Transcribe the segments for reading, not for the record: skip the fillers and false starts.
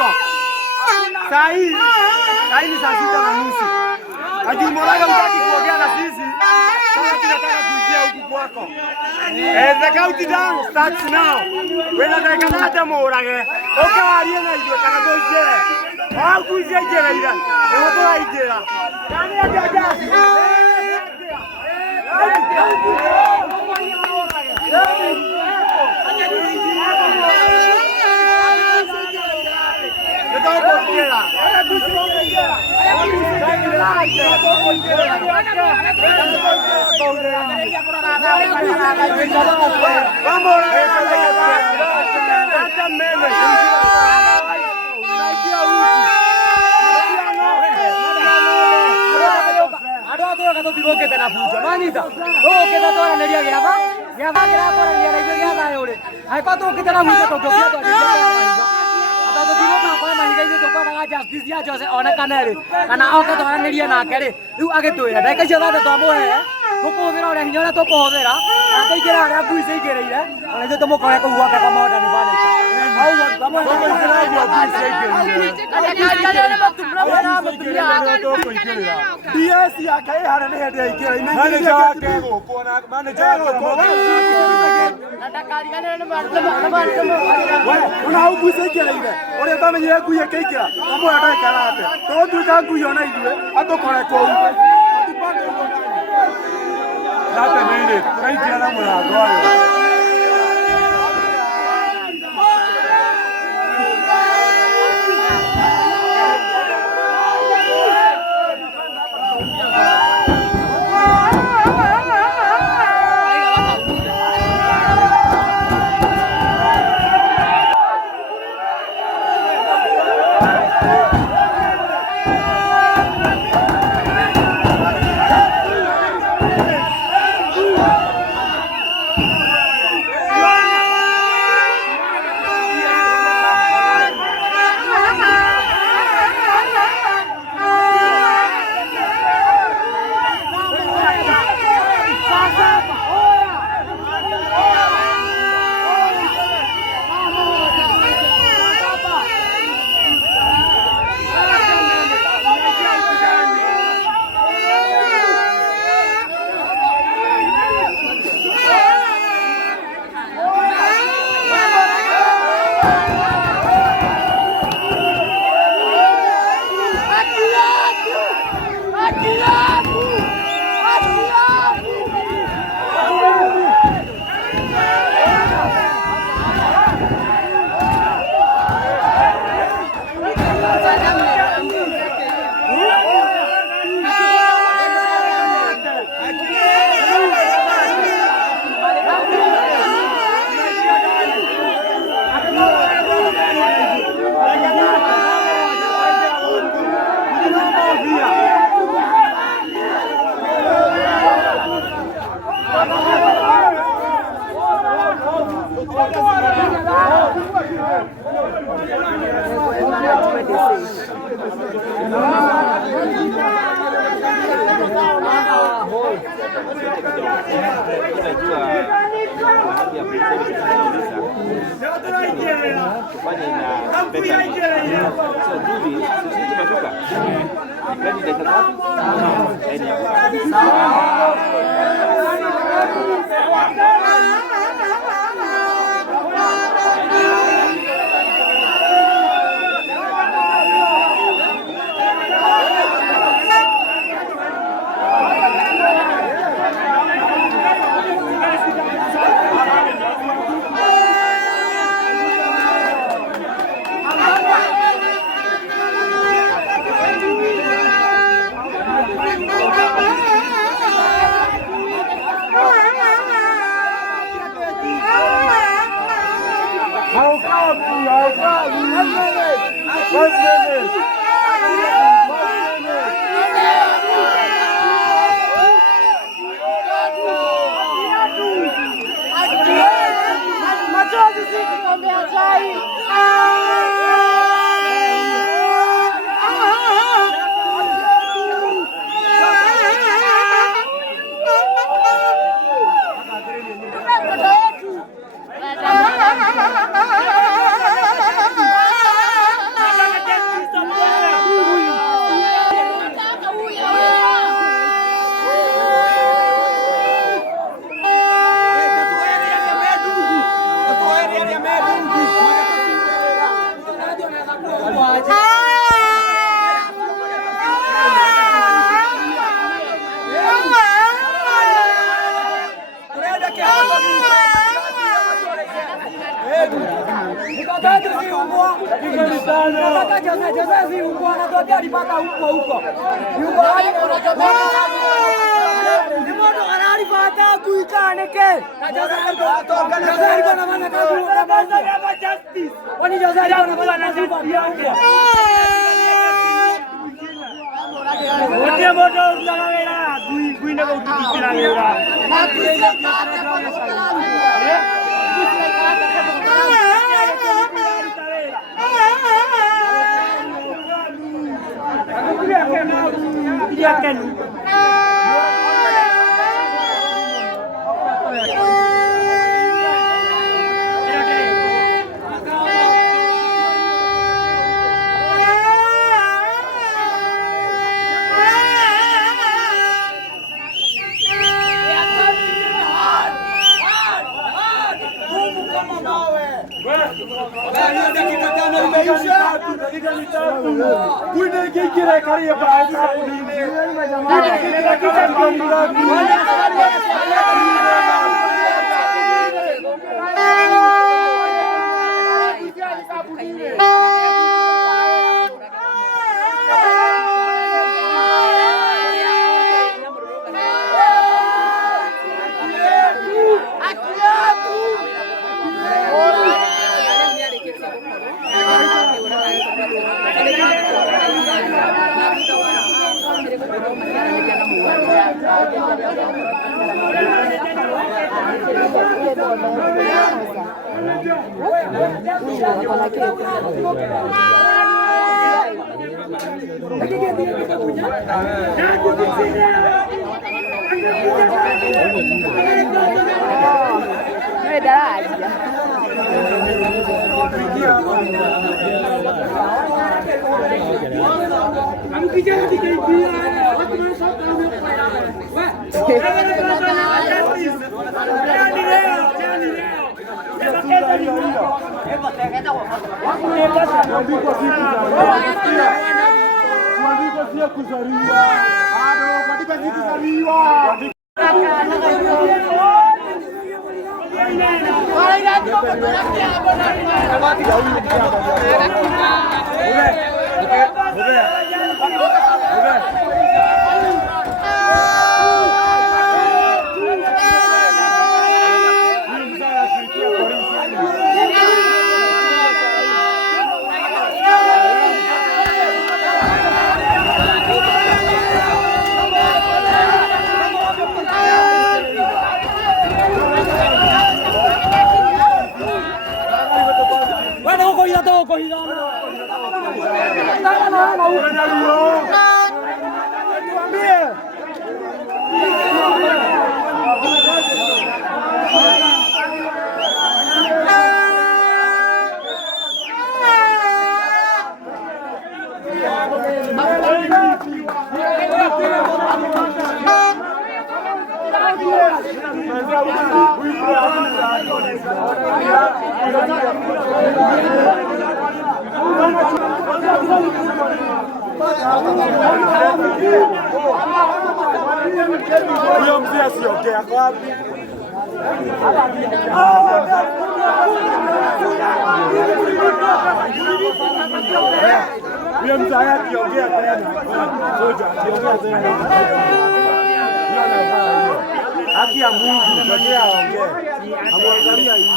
huko. Sahi ni saa 6:30. Ajimoraga utaki kuongea na sisi. Sasa tunataka kuingia huku kwako. The countdown starts now. Wena dakika nata morage. Okawarie na ithuĩ kana tũingĩre. Au kuingia ira. Nĩguo tũraingĩra. Nani ajaja? justice ya Jose onekane ri kana oke twaranirie nake ri riu agitwira ndeka icio thate twamuhe tukuhũthĩra ũrĩa hinya ũrĩa tũkũhũthĩra atĩingĩra arĩa ngui ciingĩrĩire ona ithuĩ tũmũkore kũu gwake kwa Modern Furniture DS yake ĩhana nĩ hĩndĩ yaingĩra manager wake gũkũ na manager ona hau ngui ciingĩrĩire ũrĩa ũtamenyire ngui ĩkĩingĩra amwe ndekara atĩ tũgũtuĩka ngui ona ithuĩ atũkore kũu Date mene, tũraingĩra na mũrango ũyũ. Jose si huko anatokea alipata huko. Yuko hadi Nimono analipata kuikaneke. Jose alikuwa anafanya kazi kama justice. Wani Jose alikuwa anafanya kazi kwa yake. Wote moto tunawela kuina kwa kutikira leo. Haki ya Mungu pekee aongee. Amwangalia hivi.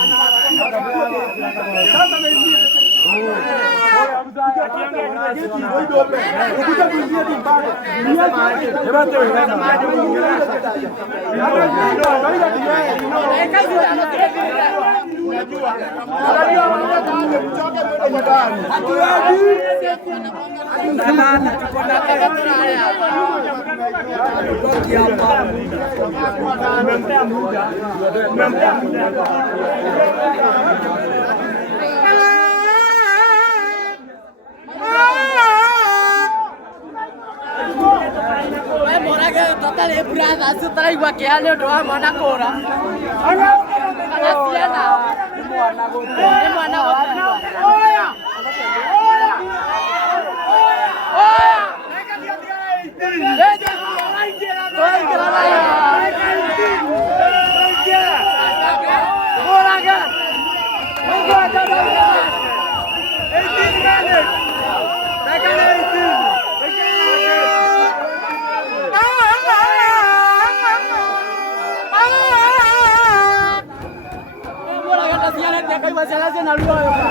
Ukuja kuingia timbako. Ebate wewe. Totally brother, so try wa ke ale ndo wa mwana kora. Ana siana. Ni mwana wa. Oya. Oya. Oya. Masalasi na lua yoka.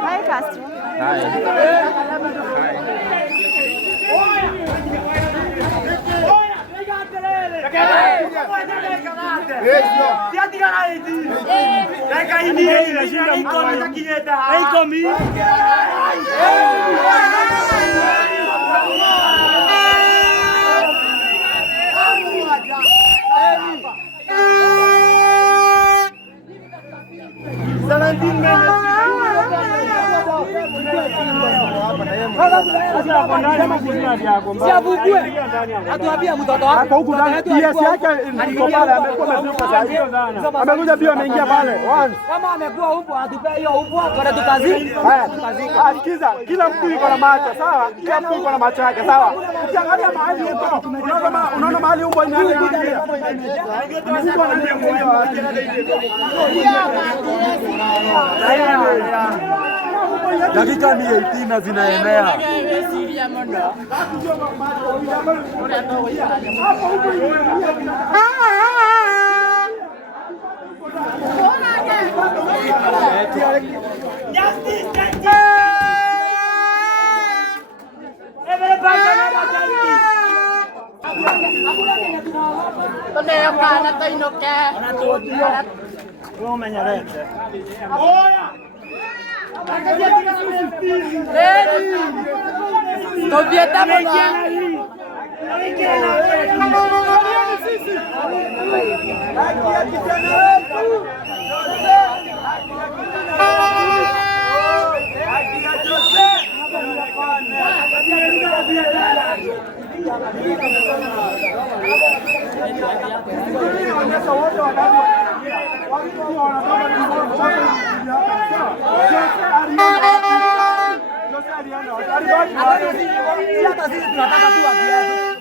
Hi, Castro. Hi. Siabugue. Atuambia mtoto wako. Ako huku ndani. Yes yake ndio pale amekuwa amezuka sasa. Amekuja pia ameingia pale. Kama amekuwa huko atupe hiyo huko kwa tukazi. Haya. Sikiza, kila mtu yuko na macho, sawa? Kila mtu yuko na macho yake, sawa? Ukiangalia mahali huko, unaona mahali huko inaangalia. Dakika ni 18 zinaenea.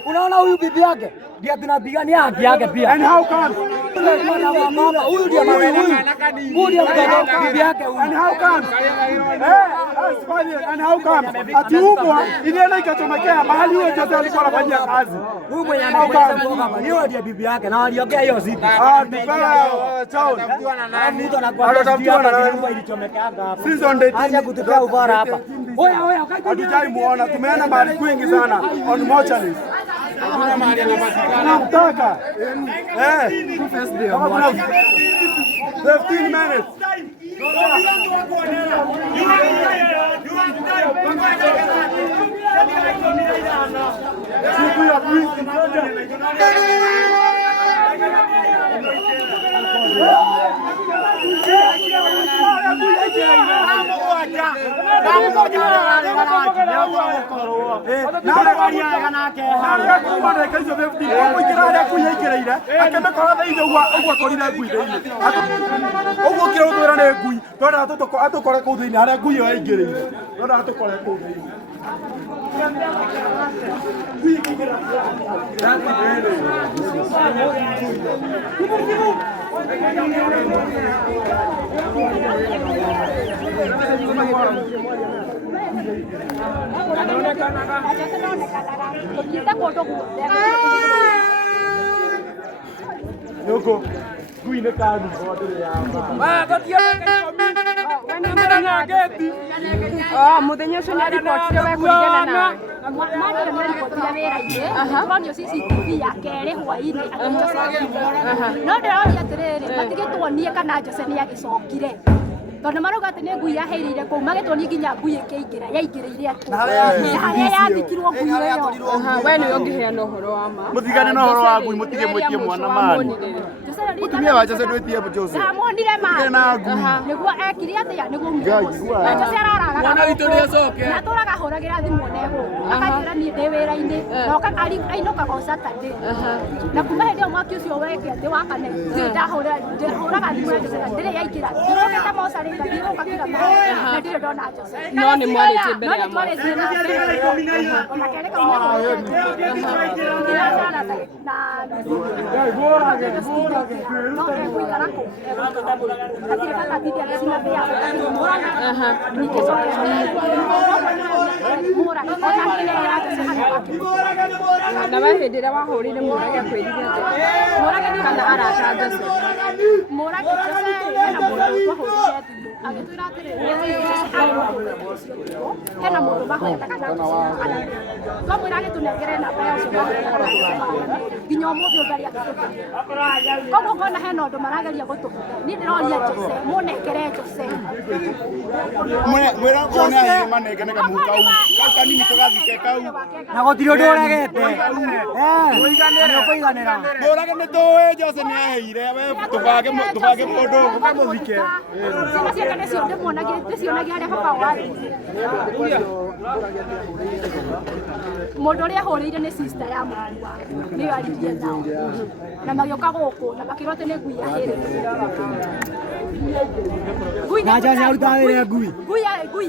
Unaona huyu bibi yake ndio tunapigania haki yake pia. And how come? Huyu ndio mama huyu. Huyu ndio mtoto bibi yake huyu. And how come? And how come? Ati huko ilienda ikachomekea mahali huyo Jose alikuwa anafanyia kazi. Huyu mwenye anakuwa hiyo ndio bibi yake na waliongea hiyo siku. Tukala chao. Mtu anakuwa ilichomekeaga hapa. Acha kutupea ubora hapa. Oya, hatujai muona, tumeenda mahali kwingi sana on mortuaries. Tunamtaka 15 minutes. Siku ya wiki Yoko, kuine kanu muthenya ucio nä aribotire we kũringana nawe marä maribotire wĩra-inĩ tũronio CCTV ya kerĩ hwainĩ no ndĩroria atĩrĩrĩ matigĩ tuonie kana Jose nĩ agĩcokire tondũ marauga atĩ nĩ ngui yaheirire kũu magĩtuonie nginya ngui ĩkĩingĩra yaingĩrĩire harĩa yathikirwo ngui ĩyo we nĩwe ũngĩheana ũhoro wa ma mutigane na ũhoro wa ngui mutige mwĩtie mwana mani mutumia wa Jose ndwĩtie Jose ndamuonire ma nĩguo ekire atĩa nĩguo Jose araraga mwana witũ nĩ acoke na tũraga hũragĩra thimũ nego akanjĩra niĩ ndĩ wĩra-inĩ noka ainũkaga o Saturday na kuma hĩndĩ ĩyo mwaki ũcio weke atĩ wakane ndahũraga thimũ ya Jose na ndĩrĩ yaingĩra ndĩrogete mocarĩ ngathiĩ gũka kira na ndĩrĩ ndona Jose no nĩ mwarĩtie mbere ya ona kerĩ kaumia no egũikara kũ gatirĩ kakatithia gĩcina thĩ ya mũra na hĩndĩ ĩrĩa wahũrĩire Mũrage akwĩrire Mũrage kana arata Jose Mũrage Jose na mũndũ twahũrĩire thimũ agĩtwĩra atĩrĩrĩ hena mũndũ mahoyaga na twamwĩra agĩtũnengere namba ya ũcio nginya ũmũthĩ ũthari agĩtũteithia koguo ngona hena ũndũ marageria gũtũbutha niĩ ndĩroria Jose mũnengere Jose mwĩra kuona manengene kamu kau kanini tũgathike kau na gũtirĩ ũndũ ũregete ũkũiganĩra Mũrage nĩ tũĩ Jose nĩ aheire tũbage mũndũ ũkamũthike ciana ciake nĩcio ndĩcionagia harĩa baba warĩ mũndũ ũrĩa ahũrĩire nĩ sister ya mũndũ nĩyo aririe nao na magĩũka gũkũ na makĩrwo atĩ nĩ ngui ahĩrĩire na Jose arutaga wĩra ngui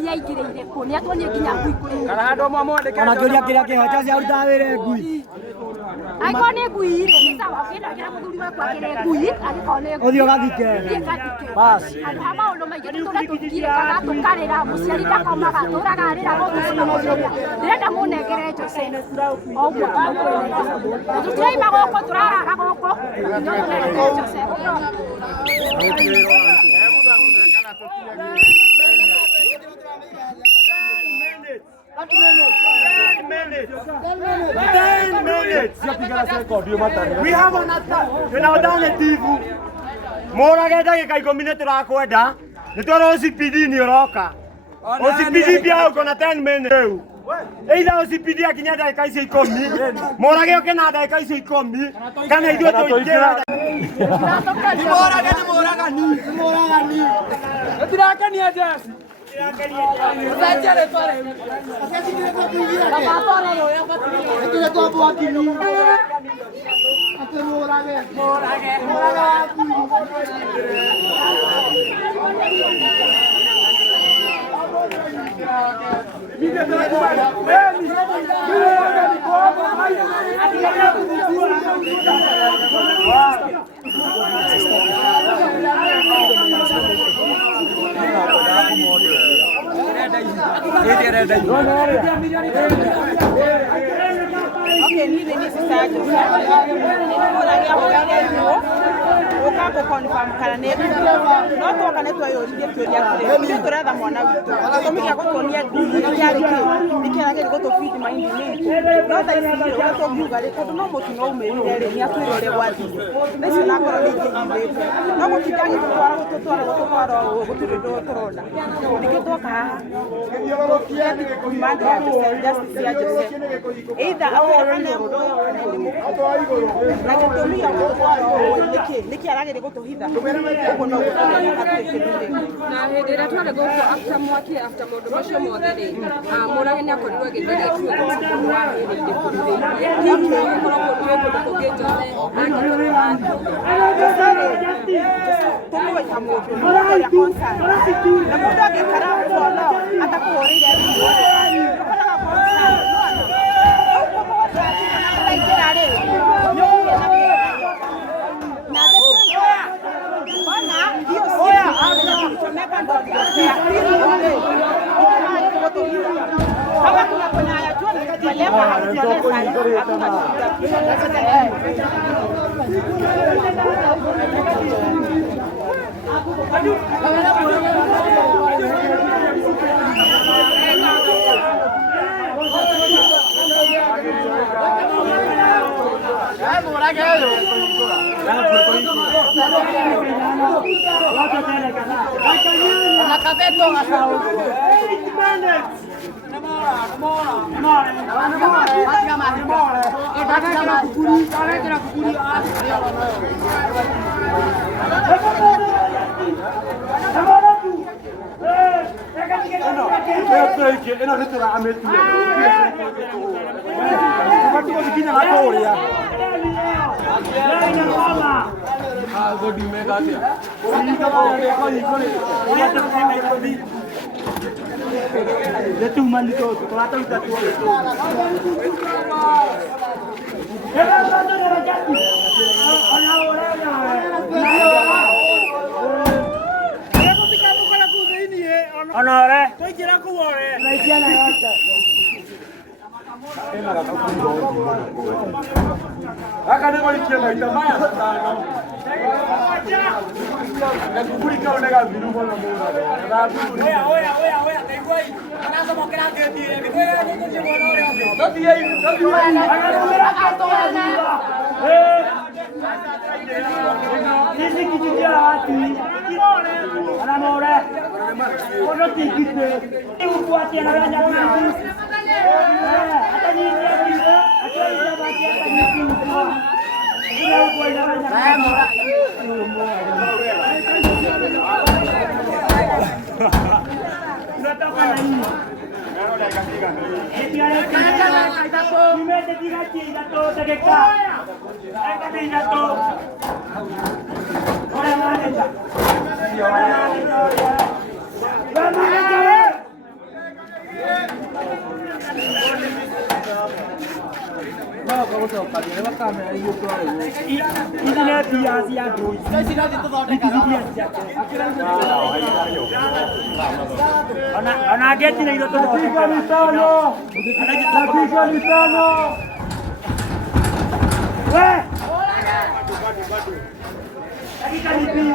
yaingĩrĩire kũ nĩ atuonie nginya ngui kũrĩ kana handũ mwandĩke kana kĩũria kĩrĩa kĩho Jose arutaga wĩra ngui angĩkorwo nĩ ngui rĩ nĩ sawa ũkĩndagĩra mũthuri wakwa akĩrĩ ngui angĩkorwo nĩ ngui ũthiĩ ũgathike basi andũ ha maũndũ maingĩ nĩtũrĩa tũthikirĩkaga tũkarĩra mũciari ndakomaga tũraga arĩra gũtũcinamoria ndĩrenda mũnengere Jose oguo tũtiraima gũkũ tũraraga gũkũ mũnengere Jose We have another. Alternative. Mũrage ndagĩka 10 nĩ tũrakwenda nĩ twara OCPD nĩ ũroka OCPD pia uko na 10 minutes rĩu either OCPD akinya ndagĩka icio 10 Mũrage oke na ndagĩka icio 10 kana ithuĩ tũingĩra nĩ mũragani tũtirakania Jesse Okay, nithi ni sister confirm kana nĩ no twoka nĩ twayũririe kĩũria kĩrĩa ithuĩ tũretha mwana witũ gĩtũmi gĩa gũtuonia ngui nĩkĩragĩrĩ gũtũbidi maindi-inĩ itũ no tha ici ũrĩa tũngiuga rĩ tondũ no mũtino umĩrire rĩ nĩatwĩra ũrĩa gwathiĩ nĩcio nakorwo nĩingĩnyithĩte no gũtinda gĩtũtwara gũtũtwara ũũ gũtirĩ ũndũ tũrona nĩkĩo twoka haha kumandi ya justice ya Jose either akwĩra kana mũoyo kana nĩ mũkuũ na gĩtũmi gĩa gũtũtwara ũũ nĩkĩ aragĩrĩ gũtũhitha ũguo no na hĩndĩ ĩrĩa twarĩ gũkũ after mwaki after maũndũ macio mothe rĩ Mũrage nĩ akorirwo agĩthiĩ tuo wahĩrĩire kũrũthĩirie gũkorwo kũrĩ kũndũ kũngĩ Jose angĩkorwo tũmwĩta mũndũ ũrĩa concern na mũndũ angĩikara ũguo atakũhũrĩire ũkoraga concern ũkũmũhota rĩ kama kuna kwenye ayajua nikaelewa Honore. Estoy tirando con Akademo ikienda itamaya sana. Nakukulika unega virugo na mwana. Oya. Kaigoi. Anaanza mokera ngeti. Wewe nini jibona ole. Ndio hiyo. Anamera atoana. Sisi kijiji hati. Anamora. Kono tikite. Ufuatie na raja wangu. Hata nini ya hiyo? Acha baki hata nini. Ila uko ina raja. Unatoka na nini? Ana geti na iloto dakika mitano. We! Dakika ni mbili.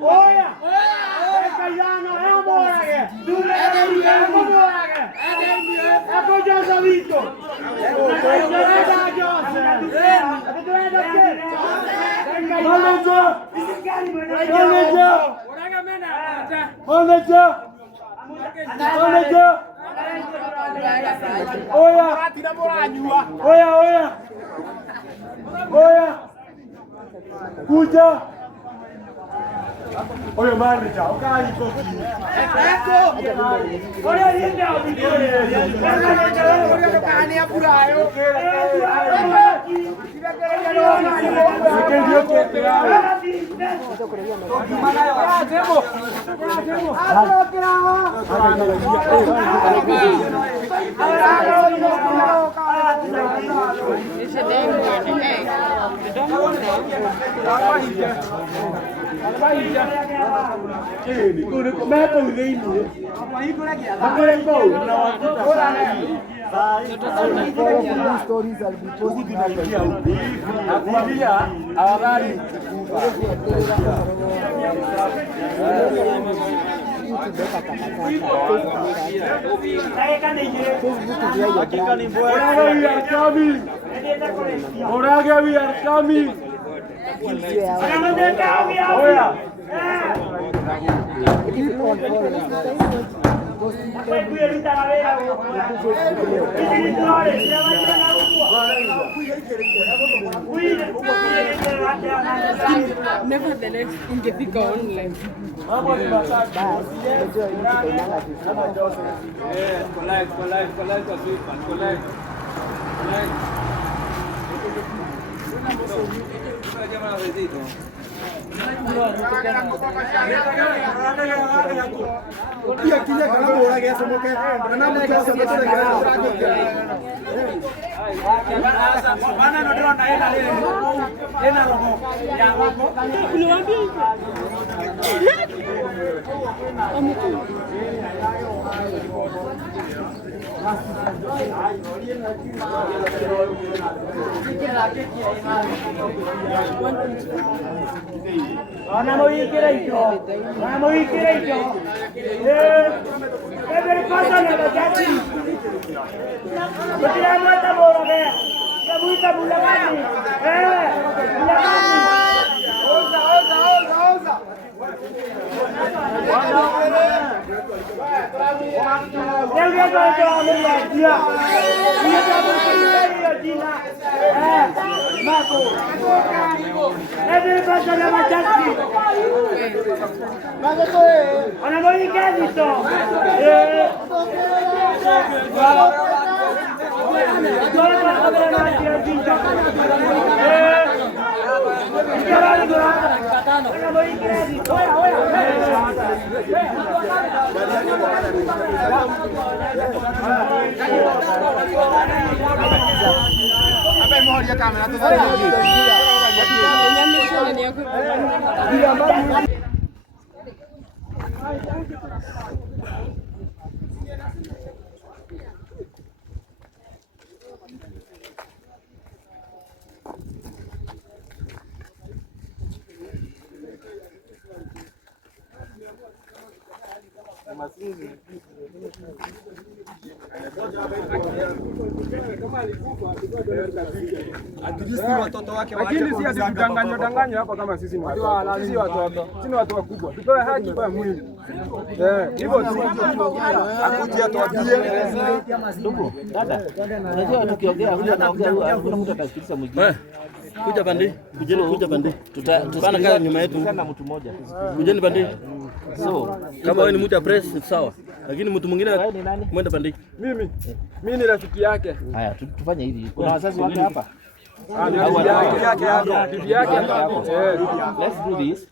Oya! Kayano, è amore! Dure, è amore! Ecco Giose Vito! Oya! Kuja! Oye manager, ukai kofi. Ecco. Oye niente auditore. Oye kani apurayo. Nevertheless, ingefika online. Andiamo diretto. E per cosa ne ragazzi? Potrebbe andare ora che la multa bullagani. Bullagani. Osa. Nel viaggio all'energia. Io devo seguire Gina. Marco. E per cosa ne ragazzi? Ma che andiamo di credito. Vabbè, muori a camera, Lakini si atudanganywa hapa kama sisi ni watoto. Sisi watoto. Sisi ni watu wakubwa. Tupewe haki kwa mwili. Hivyo tu. Akuja tuambie. Ndugu, dada. Unajua tukiongea huyu anaongea hakuna mtu atasikiliza mwingine. Kuja pande. Kuja pande. Tutapana kama nyuma yetu sana mtu mmoja. Kujeni pande. So, kama wewe ni mtu wa press sawa. Lakini mtu mwingine mwenda pande. Mimi ni rafiki yake. Haya, tufanye hivi. Kuna wazazi wake hapa. Bibi yake. Let's do this.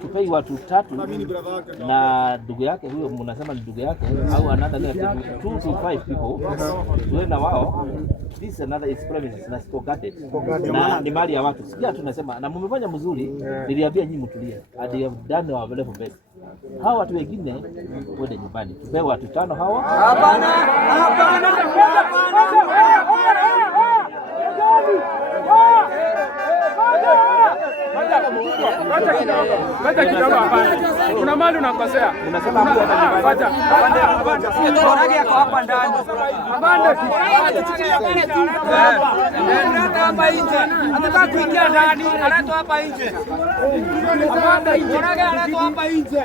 Tupei watu 3 na ndugu yake huyo mnasema ni ndugu yake au another 2 to 5 people. Tuwe na wao. This is another experiment na spogated. Na ni mali ya watu. Sikia tunasema na mmefanya mzuri. Niliambia nyinyi mtulie. They have done our level best. Hawa watu wengine wende nyumbani. Tupewe watu 5 hawa. Hapana. Kata kidogo hapana. Kuna mali unakosea. Unasema mtu Acha. Morage yako hapa ndani. Abande. Anatoka hapa nje. Anataka kuingia ndani, anatoka hapa nje. Abande, morage anatoka hapa nje.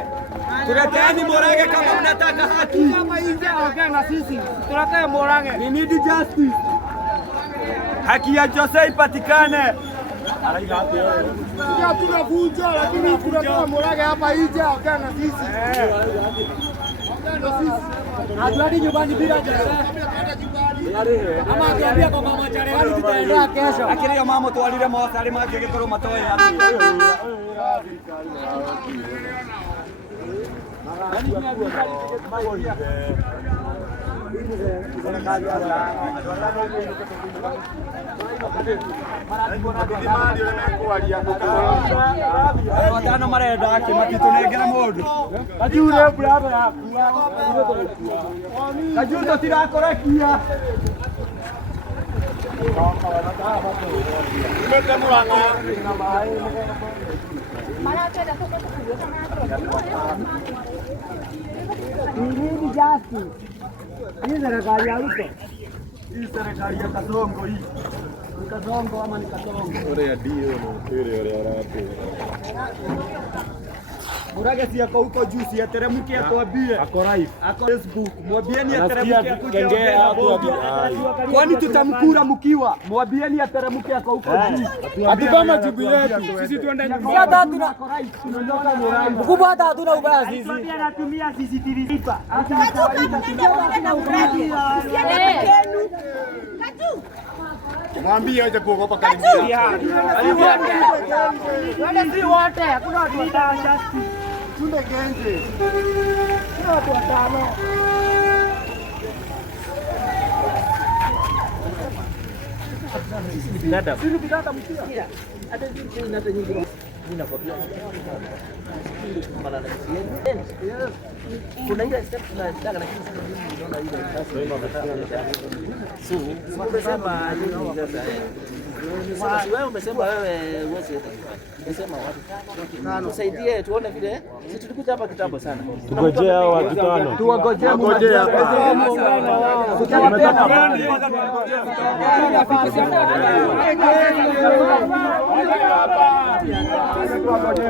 Tuleteeni morage kama mnataka haki. Hapa nje ongea na sisi. Tuletee morage. We need justice. Haki ya Jose ipatikane. Tunavunja lakini tunatoa morage hapa nje ongea na sisi. Hatuendi nyumbani bila Jose. Ama akiambia kwa mama Charehani tutaenda kesho. Lakini ya mama twalire mawasari magigikoro matoe hapo. Watano marenda akimakitunengera mundu kajure bravo yaku kajure tirakorekia Nini justice? Hii serikali ya Ruto. Hii serikali ya Kasongo hii. Ni Kasongo ama ni Kasongo? Ore ya dio no, ore arape. Morage si yako huko juu si ateremke atuambie. Ako live. Ako Facebook. Mwambieni ateremke akuje hapo. Kwani tutamkura mkiwa? Mwambieni ateremke ako huko juu. Atupama jibu yetu. Sisi tuende nyumbani. Hata hatuna tunondoka morage. Mkubwa hata hatuna ubaya sisi. Mwambie anatumia CCTV hapa. Mwambie aje kuogopa karibia. Wale si wote, hakuna watu watano. Tunde genje. Kuna watu watano. binadamu. Hata nyingi hata nyingi. Kuna ile step tunataka lakini sasa hivi unaona ile so umesema nini sasa wewe umesema wewe uweze umesema wapi tusaidie tuone vile sisi tulikuja hapa kitambo sana Tungojea hao watu 5 tuwagojea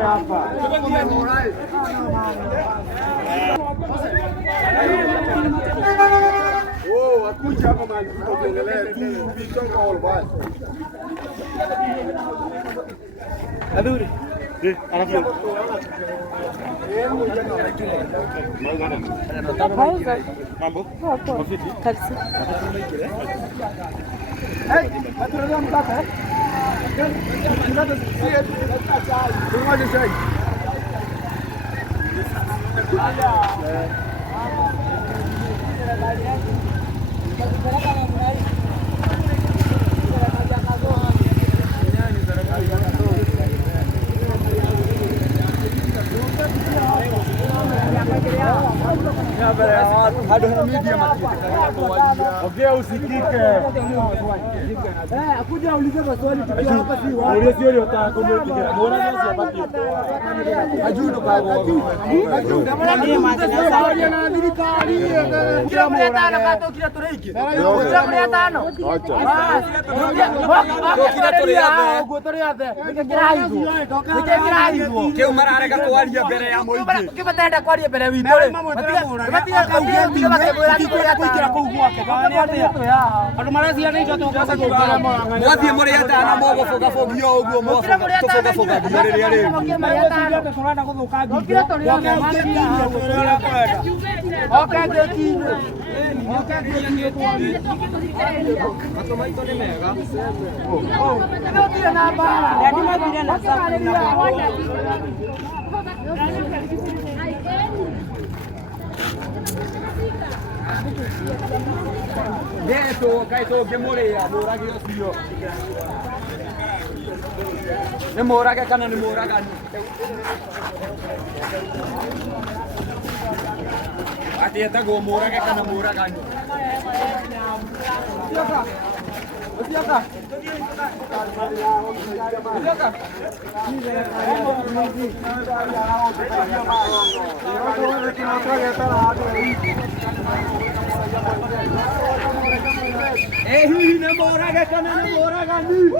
hapa oh wakuja hapa mahali tuongelee vitongo all bad Aburi alafu mambo mafiti Kabisa. hey patrona mtaka tunataka sisi tungoje chai Hadi na media matiete. Ongea usikike. Akuja ulize maswali tukiwa hapa si wao. Ule sio ndio atakumwekea. Mbona sasa hapati? Ajudo kwa wao. Ajudo. Ndiye maana sasa Na thirikari. Kila mmoja anakata kila turiki. Kila mmoja tano. Acha. Kila turiki. Ugo turiki. Nikira hizo. Nikira hizo. Keu mararega kwaria mbere ya muingi. Kibatenda kwaria mbere witu. Batia kaugia mbio bakebora kuingira kuu gwake. Andu maracia ni indo tukaza gukira moranga. Mwathie muri atana mogo foga fogio uguo mo. Tufoga foga riria ri. Turenda guthukangia. Okay, ngekine. Okay, ngekine. Matomaito ni mega. Ndio na bara. Ndio mathire na safu. Neto kaito gemorea morage osio. Ne morage kana ne moraga. Ati etago morage kana moraga. Siapa? Siapa? Siapa? Hii ni moraga kana ne moraga ni.